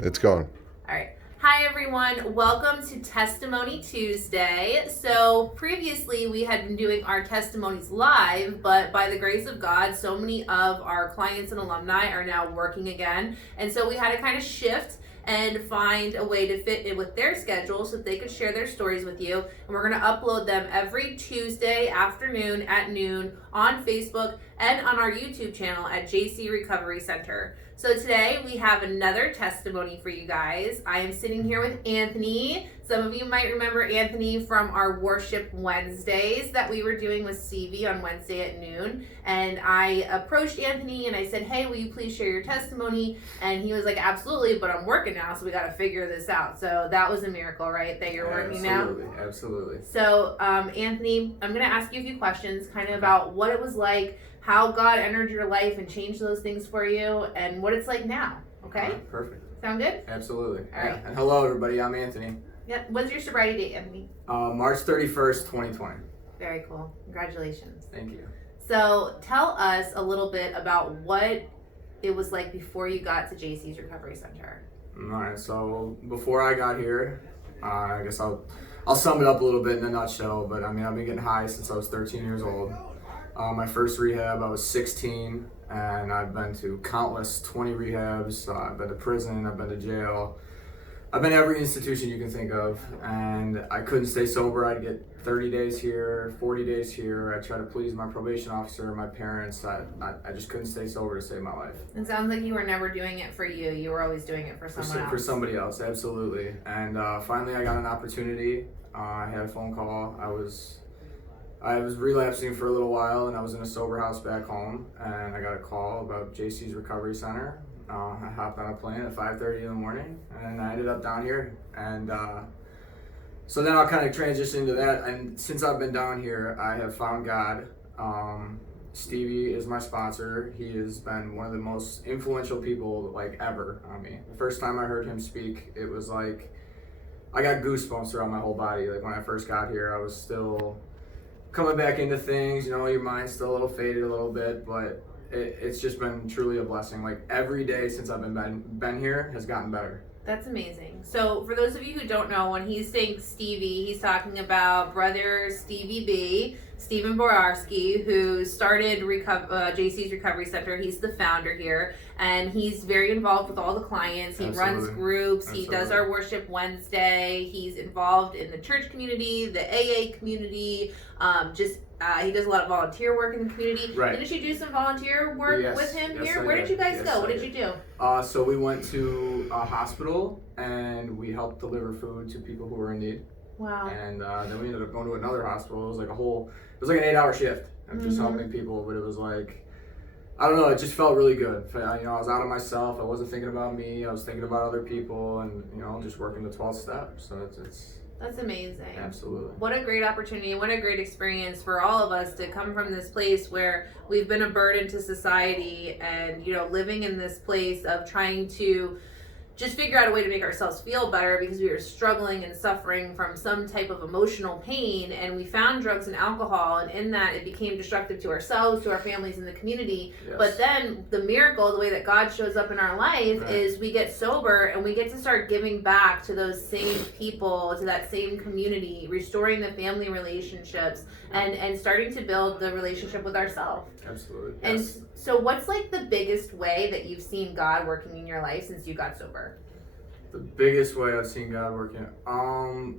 It's going. All right. Hi, everyone. Welcome to Testimony Tuesday. So, previously, we had been doing our testimonies live, but by the grace of God, so many of our clients and alumni are now working again. And so, we had to kind of shift and find a way to fit in with their schedule so that they could share their stories with you. And we're going to upload them every Tuesday afternoon at noon on Facebook and on our YouTube channel at JC Recovery Center. So today we have another testimony for you guys. I am sitting here with Anthony. Some of you might remember Anthony from our Worship Wednesdays that we were doing with Stevie on Wednesday at noon. And I approached Anthony and I said, hey, will you please share your testimony? And he was like, absolutely, but I'm working now, so we got to figure this out. So that was a miracle, right? That you're working now? Absolutely. So Anthony, I'm going to ask you a few questions kind of about what it was like, how God entered your life and changed those things for you, and what it's like now. Okay? Perfect. Sound good? Absolutely. All right. And hello, everybody. I'm Anthony. Yep. When's your sobriety date, Anthony? March 31st, 2020. Very cool. Congratulations. Thank you. So tell us a little bit about what it was like before you got to JC's Recovery Center. All right. So before I got here, I guess I'll sum it up a little bit in a nutshell. But I mean, I've been getting high since I was 13 years old. My first rehab, I was 16, and I've been to countless 20 rehabs. I've been to prison, I've been to jail. I've been to every institution you can think of, and I couldn't stay sober. I'd get 30 days here, 40 days here. I tried to please my probation officer, my parents. I just couldn't stay sober to save my life. It sounds like you were never doing it for you. You were always doing it for someone else. For somebody else, absolutely. And finally I got an opportunity. I had a phone call. I was relapsing for a little while, and I was in a sober house back home, and I got a call about JC's Recovery Center. I hopped on a plane at 5:30 in the morning, and I ended up down here. And so then I'll kind of transition to that. And since I've been down here, I have found God. Stevie is my sponsor. He has been one of the most influential people ever on me. The first time I heard him speak, it was like I got goosebumps throughout my whole body. Like when I first got here, I was still coming back into things, your mind's still a little faded a little bit, but it's just been truly a blessing. Like every day since I've been here has gotten better. That's amazing. So for those of you who don't know, when he's saying Stevie, he's talking about brother Stevie B, Stephen Borarski, who started JC's Recovery Center. He's the founder here, and he's very involved with all the clients. He runs groups. He does our Worship Wednesday. He's involved in the church community, the AA community. He does a lot of volunteer work in the community. Right. Didn't you do some volunteer work with him here? Where did you guys go? What did you do? So we went to a hospital, and we helped deliver food to people who were in need. Wow. And then we ended up going to another hospital. It was like an 8-hour shift of just helping people, but it was like, I don't know, it just felt really good. I was out of myself. I wasn't thinking about me. I was thinking about other people, and just working the 12 steps. So it's That's amazing. Absolutely. What a great opportunity. What a great experience for all of us to come from this place where we've been a burden to society and, living in this place of trying to just figure out a way to make ourselves feel better because we were struggling and suffering from some type of emotional pain, and we found drugs and alcohol, and in that it became destructive to ourselves, to our families, and the community. Yes. But then the miracle, the way that God shows up in our life, is we get sober and we get to start giving back to those same people, to that same community, restoring the family relationships, and starting to build the relationship with ourselves. Absolutely. And Yes. so what's the biggest way that you've seen God working in your life since you got sober? The biggest way I've seen God working, I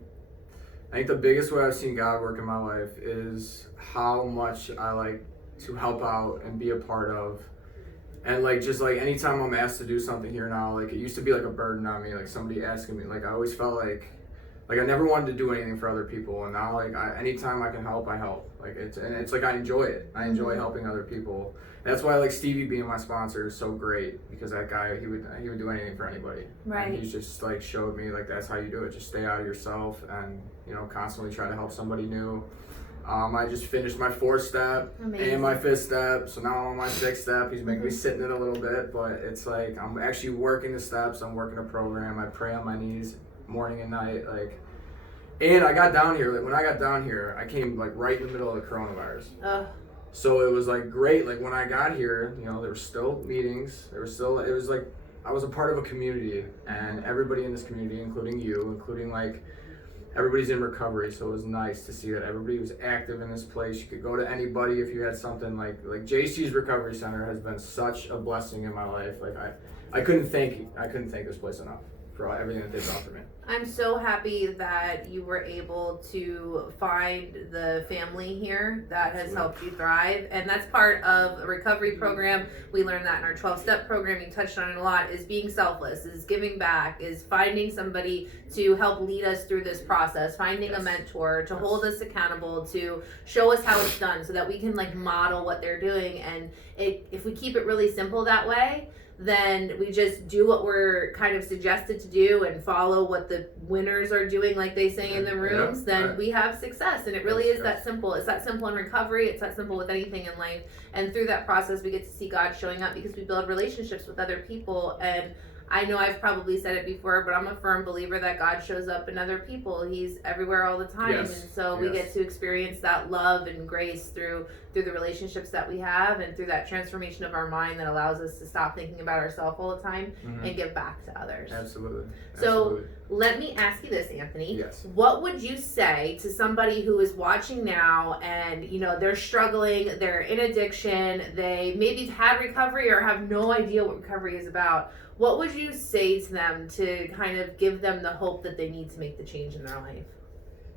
think the biggest way I've seen God work in my life is how much I like to help out and be a part of. And just anytime I'm asked to do something here now, it used to be a burden on me, somebody asking me. I always felt like I never wanted to do anything for other people, and now anytime I can help, I help. It's I enjoy it. I enjoy helping other people. That's why Stevie being my sponsor is so great, because that guy, he would do anything for anybody. Right. And he's just showed me that's how you do it. Just stay out of yourself and constantly try to help somebody new. I just finished my 4th step. Amazing. And my 5th step, so now I'm on my 6th step. He's making me sit in it a little bit, but it's I'm actually working the steps. I'm working a program. I pray on my knees morning and night, and I got down here. When I got down here, I came right in the middle of the coronavirus. So it was great. When I got here, there were still meetings. It was was a part of a community, and everybody in this community, including you, including like everybody's in recovery, so it was nice to see that everybody was active in this place. You could go to anybody if you had something. Like JC's Recovery Center has been such a blessing in my life. Like I couldn't thank this place enough for everything that they've done for me. I'm so happy that you were able to find the family here that has helped you thrive. And that's part of a recovery program. We learned that in our 12-step program. You touched on it a lot, is being selfless, is giving back, is finding somebody to help lead us through this process, finding a mentor to hold us accountable, to show us how it's done so that we can like model what they're doing. And if we keep it really simple that way, then we just do what we're kind of suggested to do and follow what the winners are doing, like they say in the rooms, then we have success. And it really is that simple. It's that simple in recovery. It's that simple with anything in life. And through that process, we get to see God showing up because we build relationships with other people. And I know I've probably said it before, but I'm a firm believer that God shows up in other people. He's everywhere all the time. Yes. And so we get to experience that love and grace through the relationships that we have and through that transformation of our mind that allows us to stop thinking about ourselves all the time and give back to others. Absolutely. So let me ask you this, Anthony. Yes. What would you say to somebody who is watching now and, you know, they're struggling, they're in addiction, they maybe have had recovery or have no idea what recovery is about? What would you say to them to kind of give them the hope that they need to make the change in their life?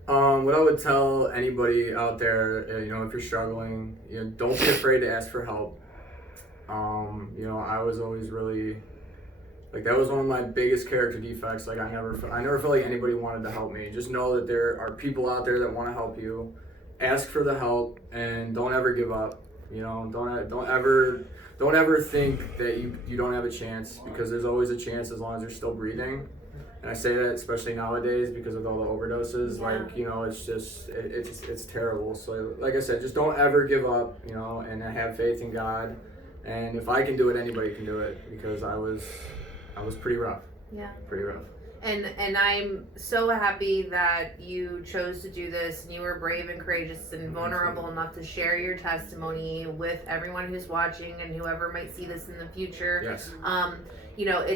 What I would tell anybody out there, you know, if you're struggling, you know, don't be afraid to ask for help. You know, I was always really, like, that was one of my biggest character defects. Like, I never felt like anybody wanted to help me. Just know that there are people out there that want to help you. Ask for the help and don't ever give up. You know, don't ever think that you don't have a chance, because there's always a chance as long as you're still breathing. And I say that especially nowadays because of all the overdoses. Like, you know, it's just it's terrible. So like I said, just don't ever give up, you know, and have faith in God. And if I can do it, anybody can do it, because I was pretty rough. Yeah. Pretty rough. And I'm so happy that you chose to do this, and you were brave and courageous and vulnerable enough to share your testimony with everyone who's watching and whoever might see this in the future. Yes. You know,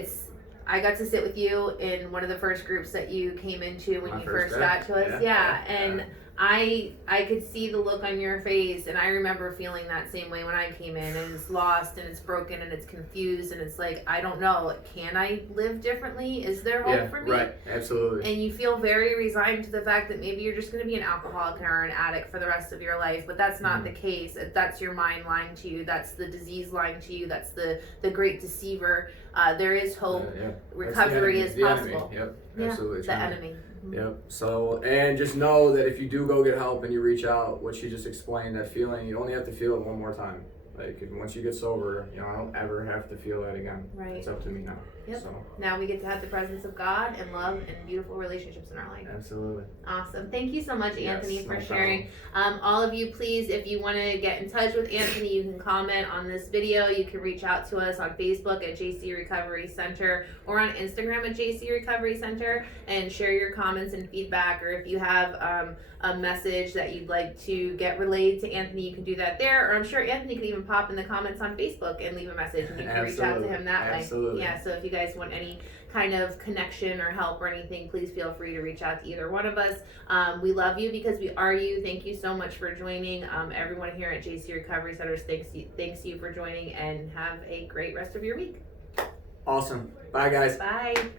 I got to sit with you in one of the first groups that you came into when you first got to us. And I could see the look on your face, and I remember feeling that same way when I came in, and it's lost and it's broken and it's confused and it's like, I don't know, can I live differently? Is there hope for me? Right, absolutely. And you feel very resigned to the fact that maybe you're just going to be an alcoholic or an addict for the rest of your life, but that's not the case. That's your mind lying to you. That's the disease lying to you. That's the great deceiver. There is hope. Recovery is possible. Yep, absolutely. The enemy. Yep. So, and just know that if you do go get help and you reach out, what she just explained, that feeling, you only have to feel it one more time. Like, once you get sober, you know, I don't ever have to feel that again. Right. It's up to me now. Yep. So. Now we get to have the presence of God and love and beautiful relationships in our life. Absolutely. Awesome. Thank you so much, Anthony, for sharing. All of you, please, if you want to get in touch with Anthony, you can comment on this video. You can reach out to us on Facebook at JC Recovery Center or on Instagram at JC Recovery Center and share your comments and feedback. Or if you have a message that you'd like to get relayed to Anthony, you can do that there. Or I'm sure Anthony could even pop in the comments on Facebook and leave a message, and you can reach out to him that way. Yeah, so if you guys want any kind of connection or help or anything, please feel free to reach out to either one of us. We love you because we are you. Thank you so much for joining. Everyone here at JC Recovery Centers, thanks you for joining, and have a great rest of your week. Awesome. Bye, guys. Bye.